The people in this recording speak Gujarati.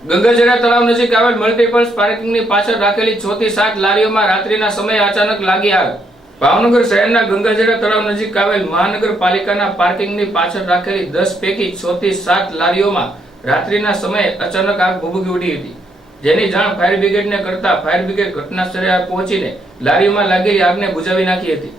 ગંગાજળા તળાવ નજીક આવેલ મલ્ટીપર્સ પાર્કિંગની પાછળ રાખેલી છ થી સાત લારીઓમાં રાત્રિના સમયે અચાનક લાગી આગ. ભાવનગર શહેરના ગંગાજળા તળાવ નજીક આવેલ મહાનગરપાલિકાના પાર્કિંગની પાછળ રાખેલી દસ પૈકી છ થી સાત લારીઓમાં રાત્રિના સમયે અચાનક આગ ભભૂકી ઉઠી હતી. જેની જાણ ફાયર બ્રિગેડને કરતા ફાયર બ્રિગેડ ઘટના સ્થળે પહોંચીને લારીઓમાં લાગેલી આગને બુજાવી નાખી હતી.